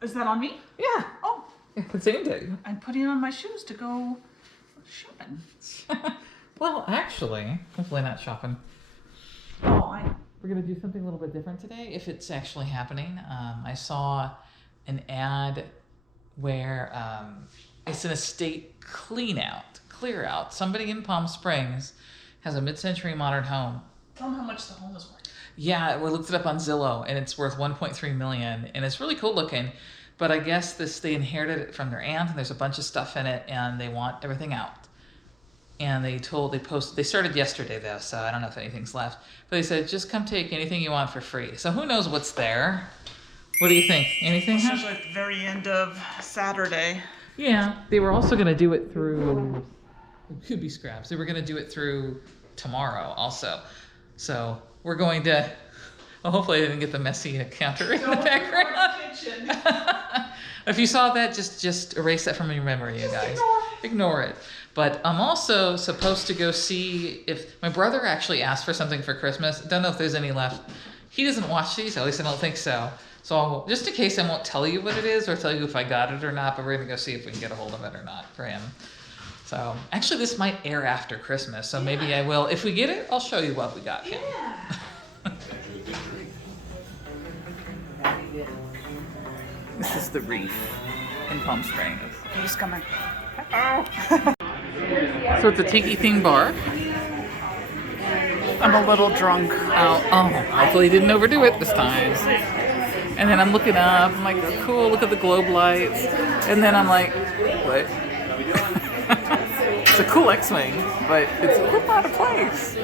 Is that on me? Yeah. Oh. It's aimed at you. I'm putting on my shoes to go shopping. Well, actually, hopefully not shopping. Oh, We're going to do something a little bit different today, if it's actually happening. I saw an ad where it's an estate clear out. Somebody in Palm Springs has a mid-century modern home. Tell them how much the home is worth. Yeah, we looked it up on Zillow, and it's worth $1.3 million, and it's really cool looking. But I guess they inherited it from their aunt, and there's a bunch of stuff in it, and they want everything out. And they started yesterday though, so I don't know if anything's left. But they said, just come take anything you want for free. So who knows what's there? What do you think? Anything? This is like the very end of Saturday. Yeah, they were also going to do it through, it could be scraps. They were going to do it through tomorrow also. So we're going to, well, hopefully I didn't get the messy counter in the background. Kitchen. If you saw that, just erase that from your memory, you guys. Ignore it. But I'm also supposed to go see if my brother actually asked for something for Christmas. Don't know if there's any left. He doesn't watch these, at least I don't think so. So just in case, I won't tell you what it is or tell you if I got it or not, but we're going to go see if we can get a hold of it or not for him. So actually this might air after Christmas, so maybe I will. If we get it, I'll show you what we got him. Yeah. This is the Reef in Palm Springs. He's coming. So it's a Tiki themed bar. I'm a little drunk. Hopefully he didn't overdo it this time. And then I'm looking up, I'm like, oh, cool, look at the globe lights. And then I'm like, what? It's a cool X-Wing, but it's a little out of place.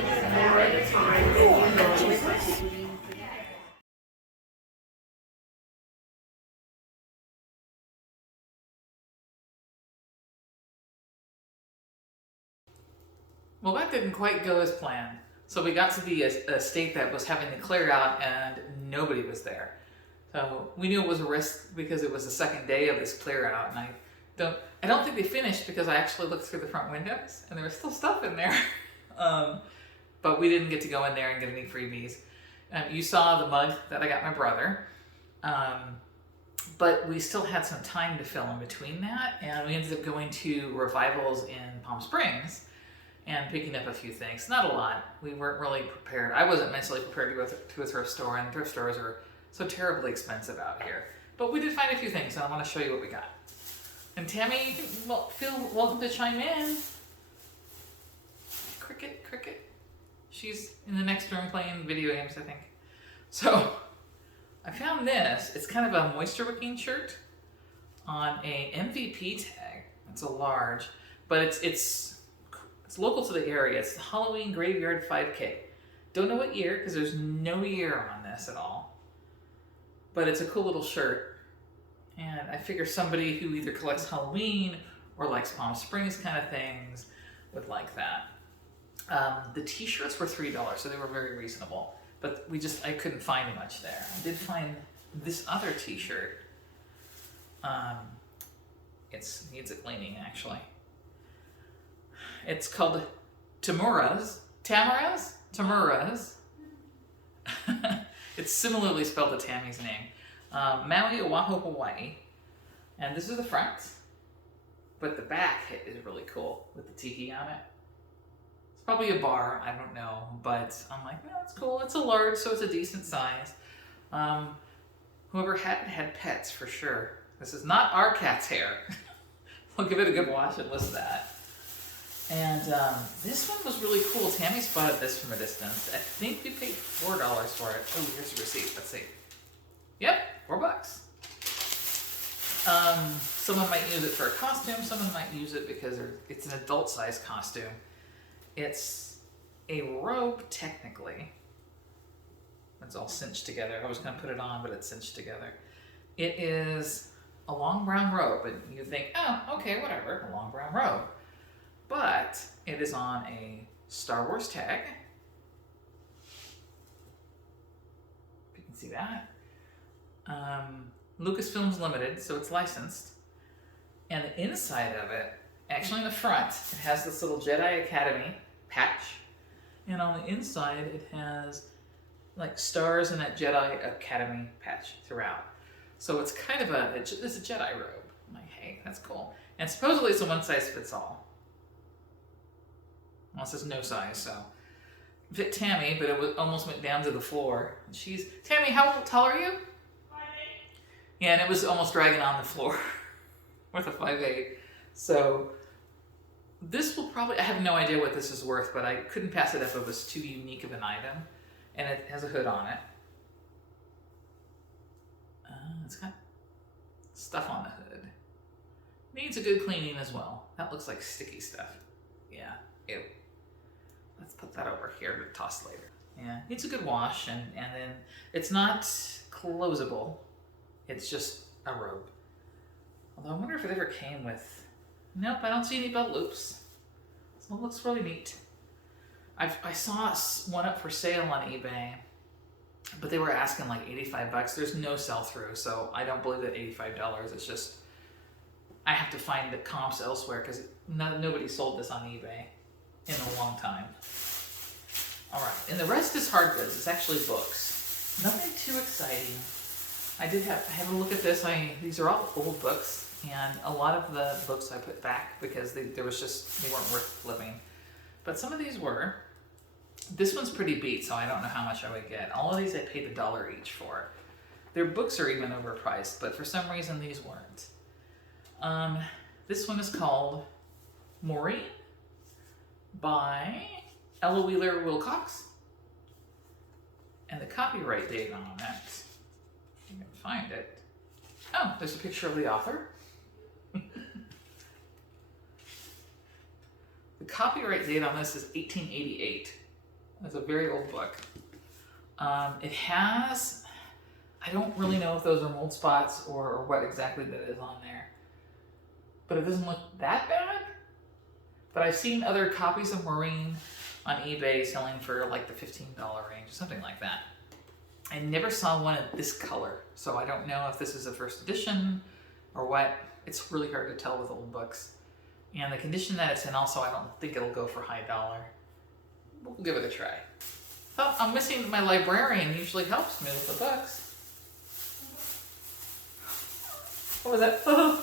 Well, that didn't quite go as planned. So we got to the estate that was having the clear out and nobody was there. So we knew it was a risk because it was the second day of this clear out, and I don't think they finished because I actually looked through the front windows and there was still stuff in there. But we didn't get to go in there and get any freebies. You saw the mug that I got my brother. But we still had some time to fill in between that, and we ended up going to Revivals in Palm Springs and picking up a few things. Not a lot. We weren't really prepared. I wasn't mentally prepared to go to a thrift store, and thrift stores are so terribly expensive out here. But we did find a few things, and I want to show you what we got. And Tammy, well, feel welcome to chime in. Cricket. She's in the next room playing video games, I think. So, I found this. It's kind of a moisture-wicking shirt on a MVP tag. It's a large, but it's local to the area. It's the Halloween Graveyard 5K. Don't know what year, because there's no year on this at all. But it's a cool little shirt. And I figure somebody who either collects Halloween or likes Palm Springs kind of things would like that. The t-shirts were $3, so they were very reasonable. But I couldn't find much there. I did find this other t-shirt. It needs a cleaning, actually. It's called Tamuras. It's similarly spelled to Tammy's name. Maui, Oahu, Hawaii. And this is the front. But the back is really cool with the tiki on it. It's probably a bar, I don't know. But I'm like, no, it's cool. It's a large, so it's a decent size. Whoever had pets, for sure. This is not our cat's hair. We'll give it a good wash and list that. And this one was really cool. Tammy spotted this from a distance. I think we paid $4 for it. Oh, here's the receipt. Let's see. Yep, $4. Someone might use it for a costume. Someone might use it because it's an adult-sized costume. It's a robe, technically. It's all cinched together. I was going to put it on, but it's cinched together. It is a long brown robe, and you think, oh, okay, whatever, a long brown robe. But it is on a Star Wars tag. If you can see that. Lucasfilms Limited, so it's licensed. And the inside of it, actually in the front, it has this little Jedi Academy patch. And on the inside, it has like stars and that Jedi Academy patch throughout. So it's kind of it's a Jedi robe. I'm like, hey, that's cool. And supposedly it's a one size fits all. Well, it says no size, so fit Tammy, but it almost went down to the floor. And Tammy, how tall are you? 5'8". Yeah, and it was almost dragging on the floor with a 5'8". So this will probably, I have no idea what this is worth, but I couldn't pass it up. It was too unique of an item. And it has a hood on it. It's got stuff on the hood. Needs a good cleaning as well. That looks like sticky stuff. Yeah, ew. Let's put that over here to toss later. Yeah, needs a good wash, and then it's not closable. It's just a robe. Although I wonder if it ever came with... Nope, I don't see any belt loops. So it looks really neat. I saw one up for sale on eBay, but they were asking like $85. There's no sell-through, so I don't believe that $85. It's just, I have to find the comps elsewhere because nobody sold this on eBay in a long time. All right, and the rest is hard goods. It's actually books. Nothing too exciting. I had a look at this. These are all old books, and a lot of the books I put back because they weren't worth flipping. But some of these were. This one's pretty beat, so I don't know how much I would get. All of these I paid $1 each for. Their books are even overpriced, but for some reason these weren't. This one is called Maureen by Ella Wheeler Wilcox. And the copyright date on it, you can find it. Oh, there's a picture of the author. The copyright date on this is 1888. It's a very old book. It has, I don't really know if those are mold spots or what exactly that is on there. But it doesn't look that bad. But I've seen other copies of Maureen on eBay selling for like the $15 range, something like that. I never saw one in this color, so I don't know if this is a first edition or what. It's really hard to tell with old books. And the condition that it's in also, I don't think it'll go for high dollar. We'll give it a try. Oh, I'm missing my librarian. Usually helps me with the books. What was that? Oh.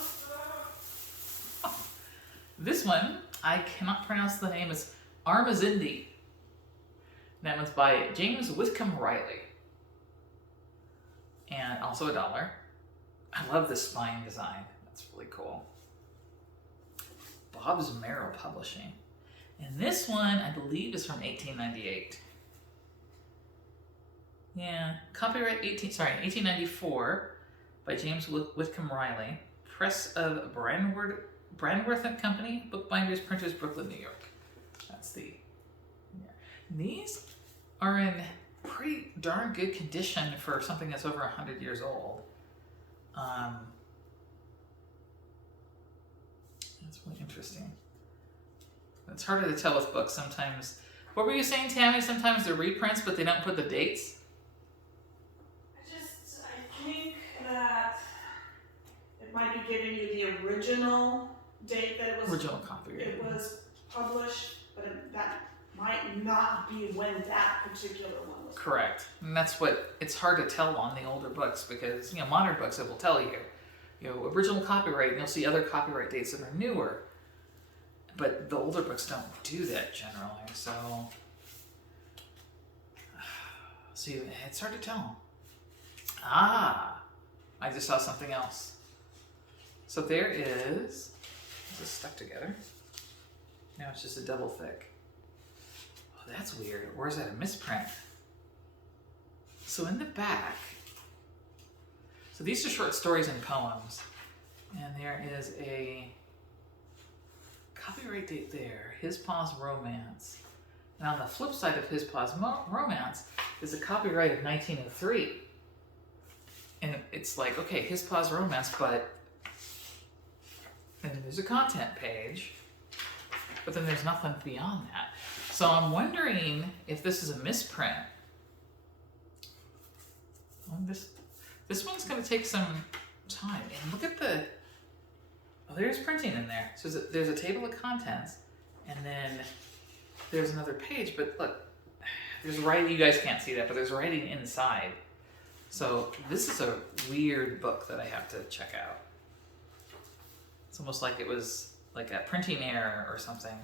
This one, I cannot pronounce the name. It's Armazindi. That one's by James Whitcomb Riley. And also $1. I love this spine design. That's really cool. Bob's Merrill Publishing. And this one, I believe, is from 1898. Yeah, copyright 1894 by James Whitcomb Riley. Press of Brandworth and Company, Bookbinders, Printers, Brooklyn, New York. That's the... Yeah. These are in pretty darn good condition for something that's over 100 years old. That's really interesting. It's harder to tell with books sometimes. What were you saying, Tammy? Sometimes they're reprints, but they don't put the dates? I think that it might be giving you the original date that it was. Original copy. It was published, but that might not be when that particular one was. Correct. And that's what, it's hard to tell on the older books because, modern books, it will tell you, original copyright, and you'll see other copyright dates that are newer. But the older books don't do that generally, so see, it's hard to tell. I just saw something else. So there is this stuck together. Now it's just a double thick. Oh, that's weird. Or is that a misprint? So in the back, so these are short stories and poems, and there is a copyright date there, His Pa's Romance. And on the flip side of His Pa's Romance is a copyright of 1903. And it's like, okay, His Pa's Romance, but... And there's a content page, but then there's nothing beyond that. So I'm wondering if this is a misprint. Well, this one's going to take some time. And look at the... Oh, there's printing in there. So there's a table of contents, and then there's another page, but look, there's writing. You guys can't see that, but there's writing inside. So this is a weird book that I have to check out. It's almost like it was like a printing error or something.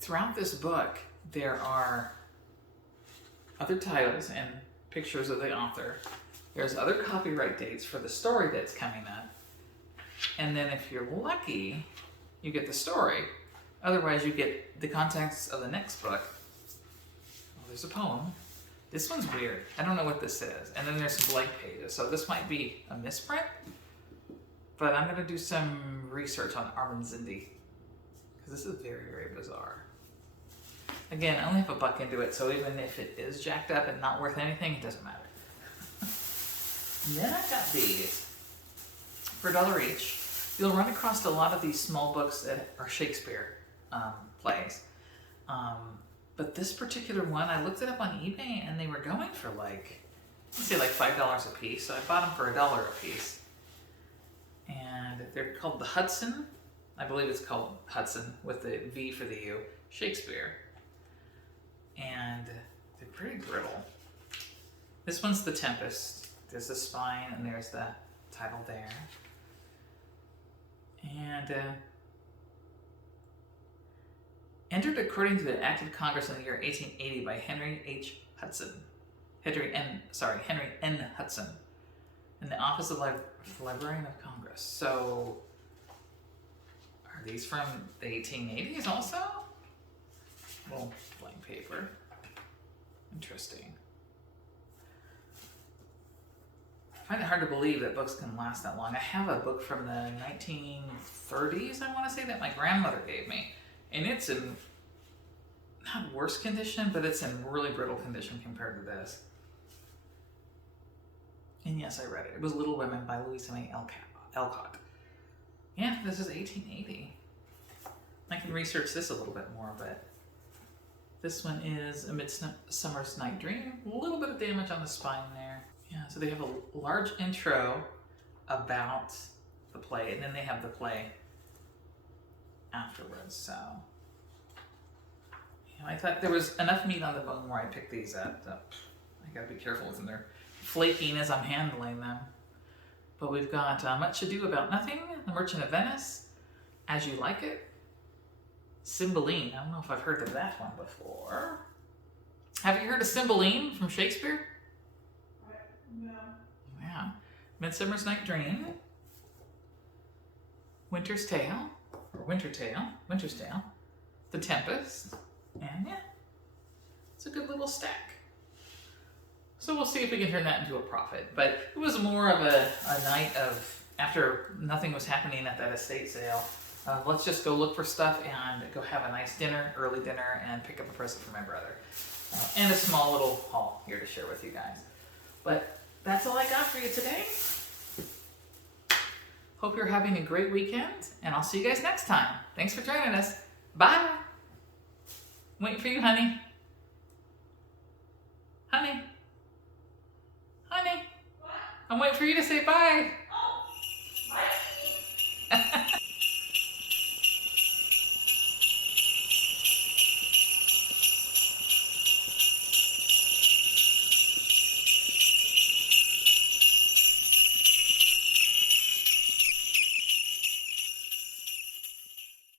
Throughout this book, there are other titles and pictures of the author. There's other copyright dates for the story that's coming up. And then if you're lucky, you get the story. Otherwise, you get the context of the next book. Oh, there's a poem. This one's weird. I don't know what this is. And then there's some blank pages. So this might be a misprint. But I'm going to do some research on Armin Zindi. Because this is very, very bizarre. Again, I only have $1 into it. So even if it is jacked up and not worth anything, it doesn't matter. And then I got these for $1 each. You'll run across a lot of these small books that are Shakespeare plays. But this particular one, I looked it up on eBay and they were going for like, let's say like $5 a piece. So I bought them for $1 a piece. And they're called the Hudson. I believe it's called Hudson with the V for the U, Shakespeare. And they're pretty brittle. This one's The Tempest. There's the spine and there's the title there. And entered according to the Act of Congress in the year 1880 by Henry N. Hudson, in the Office of Librarian of Congress. So, are these from the 1880s also? Well, blank paper. Interesting. I find it hard to believe that books can last that long. I have a book from the 1930s, I want to say, that my grandmother gave me. And it's in, not worse condition, but it's in really brittle condition compared to this. And yes, I read it. It was Little Women by Louisa May Alcott. Yeah, this is 1880. I can research this a little bit more, but this one is A Midsummer's Night Dream. A little bit of damage on the spine there. Yeah, so they have a large intro about the play, and then they have the play afterwards. So, I thought there was enough meat on the bone where I picked these up. So I gotta be careful with them. They're flaking as I'm handling them. But we've got Much Ado About Nothing, The Merchant of Venice, As You Like It, Cymbeline. I don't know if I've heard of that one before. Have you heard of Cymbeline from Shakespeare? No. Yeah. Midsummer's Night Dream, Winter's Tale, The Tempest, and yeah, it's a good little stack. So we'll see if we can turn that into a profit. But it was more of a night of, after nothing was happening at that estate sale, let's just go look for stuff and go have a nice dinner, early dinner, and pick up a present for my brother. And a small little haul here to share with you guys. But that's all I got for you today. Hope you're having a great weekend, and I'll see you guys next time. Thanks for joining us. Bye. Waiting for you, honey. Honey. Honey. What? I'm waiting for you to say bye.